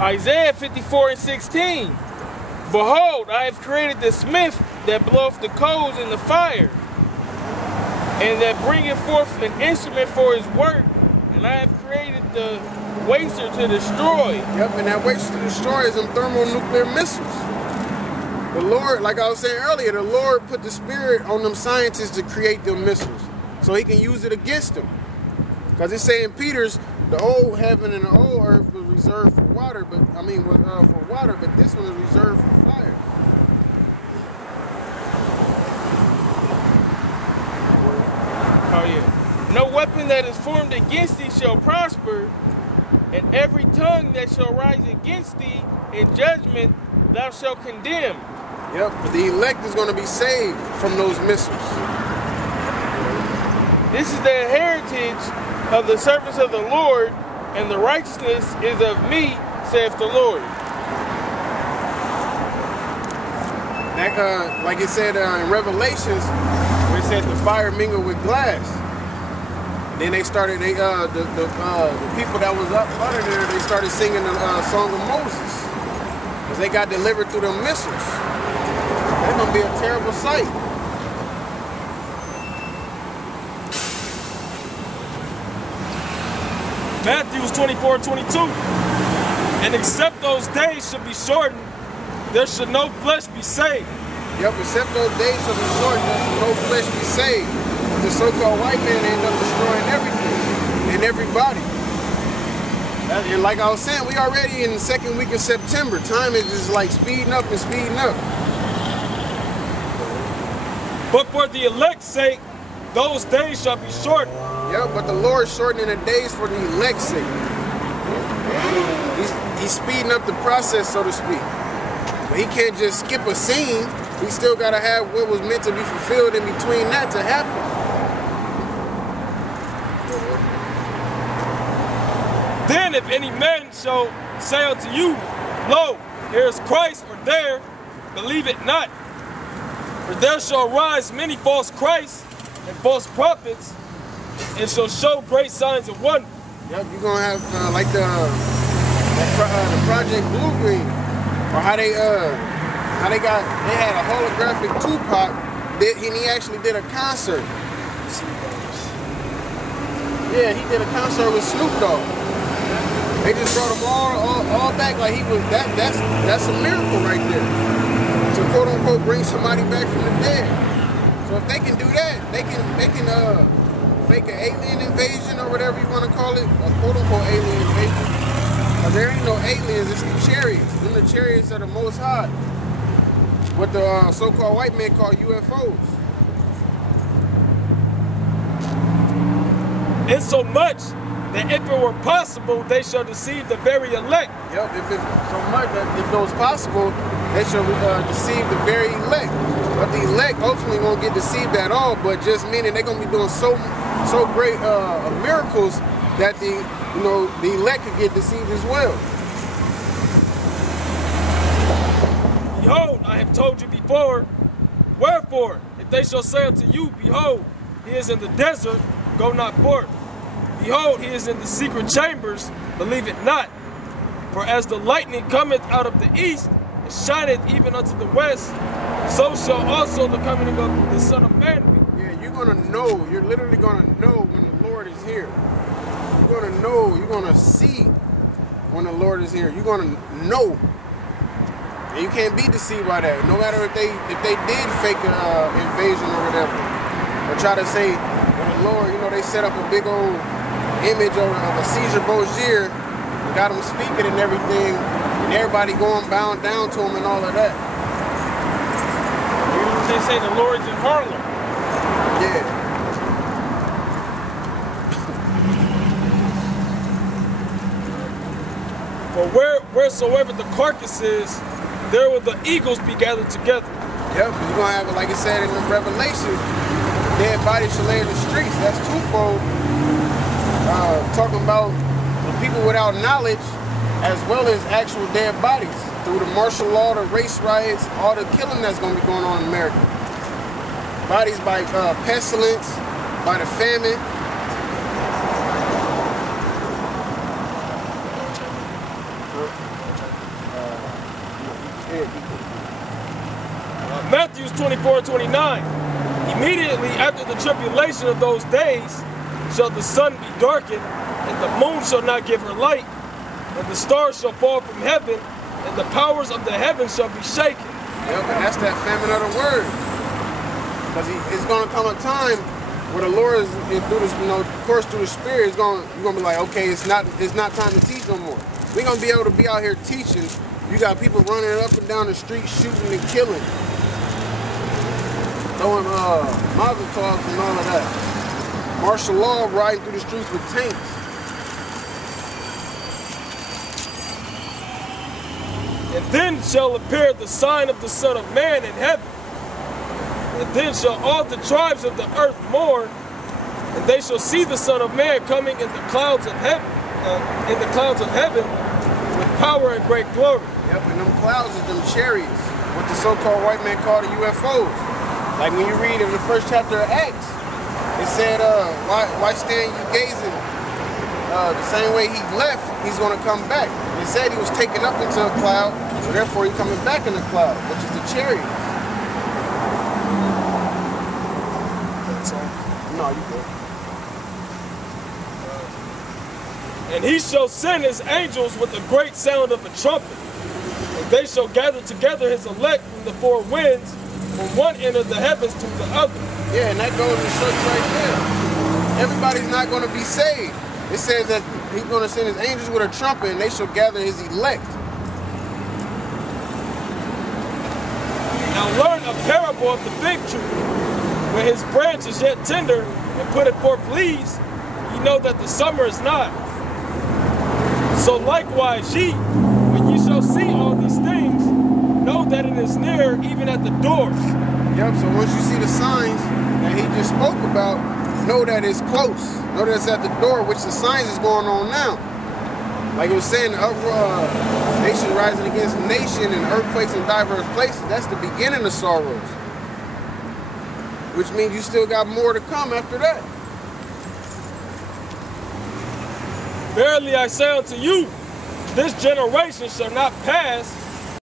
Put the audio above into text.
Isaiah 54:16. Behold, I have created the smith that bloweth the coals in the fire, and that bringeth forth an instrument for his work, and I have created the waster to destroy. Yep, and that waster to destroy is them thermonuclear missiles. The Lord, like I was saying earlier, the Lord put the spirit on them scientists to create them missiles so he can use it against them. Because it's saying Peter's, the old heaven and the old earth was reserved for water, but for water, but this one is reserved for fire. Oh yeah. No weapon that is formed against thee shall prosper, and every tongue that shall rise against thee in judgment thou shalt condemn. Yep, but the elect is going to be saved from those missiles. This is the heritage of the servants of the Lord, and the righteousness is of me, saith the Lord. That, like it said in Revelations, where it said the fire mingled with glass. Then they started, the people that was up under there, they started singing the song of Moses, because they got delivered through the missiles. That's gonna be a terrible sight. Matthew 24:22. And except those days should be shortened, there should no flesh be saved. Yep, except those days should be shortened, there should no flesh be saved. But the so-called white man end up destroying everything and everybody. And like I was saying, we already in the second week of September. Time is just like speeding up and speeding up. But for the elect's sake, those days shall be shortened. Yeah, but the Lord's shortening the days for the elect's sake. He's speeding up the process, so to speak. But he can't just skip a scene. He still got to have what was meant to be fulfilled in between that to happen. Then if any man shall say unto you, Lo, here is Christ, or there, believe it not. For there shall rise many false Christs and false prophets, and shall show great signs of wonder. Yep, you're gonna have like the Project Blue Green, or how they had a holographic Tupac, and he actually did a concert. Yeah, he did a concert with Snoop Dogg. They just brought him all back like he was that's a miracle right there. To quote unquote bring somebody back from the dead. So if they can do that, they can fake an alien invasion or whatever you want to call it, a quote unquote alien invasion. Because there ain't no aliens, it's the chariots. Them the chariots are the Most High. What the so-called white men call UFOs. Insomuch that if it were possible, they shall deceive the very elect. Yep, if it's so much that if it was possible, they shall deceive the very elect. But the elect ultimately won't get deceived at all, but just meaning they're gonna be doing so great miracles that the elect could get deceived as well. Behold, I have told you before. Wherefore, if they shall say unto you, Behold, he is in the desert, go not forth. Behold, he is in the secret chambers, believe it not. For as the lightning cometh out of the east, and shineth even unto the west, so shall also the coming of the Son of Man be. Yeah, you're gonna know, you're literally gonna know when the Lord is here. You're gonna know, you're gonna see when the Lord is here. You're gonna know. And you can't be deceived by that. No matter if they did fake an invasion or whatever, or try to say, when the Lord, they set up a big old image of a Caesar Borgia, and got him speaking and everything, and everybody going bowing down to him and all of that. They say the Lord's in Harlem. Yeah. For wheresoever the carcass is, there will the eagles be gathered together. Yep, you're going to have it, like it said in the Revelation, dead bodies shall lay in the streets. That's twofold. Talking about the people without knowledge, as well as actual dead bodies. Through the martial law, the race riots, all the killing that's going to be going on in America. Bodies by pestilence, by the famine. ahead. Matthew 24:29. Immediately after the tribulation of those days shall the sun be darkened, and the moon shall not give her light, and the stars shall fall from heaven, and the powers of the heavens shall be shaken. Yep, and that's that famine of the word. Because it's going to come a time where the Lord is through this, of course, through the Spirit, you're gonna be like, okay, it's not time to teach no more. We're gonna be able to be out here teaching. You got people running up and down the street, shooting and killing, throwing mazel talks and all of that. Martial law riding through the streets with tanks. And then shall appear the sign of the Son of Man in heaven. And then shall all the tribes of the earth mourn, and they shall see the Son of Man coming in the clouds of heaven, with power and great glory. Yep, and them clouds is them chariots, what the so-called white man called the UFOs. Like when you read in the first chapter of Acts, it said, why stand you gazing? The same way he left, he's going to come back. It said he was taken up into a cloud, so therefore he's coming back in the cloud, which is the chariot. No, you good. And he shall send his angels with a great sound of a trumpet, and they shall gather together his elect from the four winds, from one end of the heavens to the other. Yeah, and that goes to show you right there. Everybody's not going to be saved. It says that he's going to send his angels with a trumpet, and they shall gather his elect. Now learn a parable of the fig tree. When his branch is yet tender and putteth forth leaves, ye know that the summer is nigh. So likewise ye, when ye shall see all these things, know that it is near, even at the doors. Yep, so once you see the signs that he just spoke about, know that it's close. Know that it's at the door, which the signs is going on now. Like it was saying, nation rising against nation and earthquakes in diverse places. That's the beginning of sorrows. Which means you still got more to come after that. Verily I say unto you, this generation shall not pass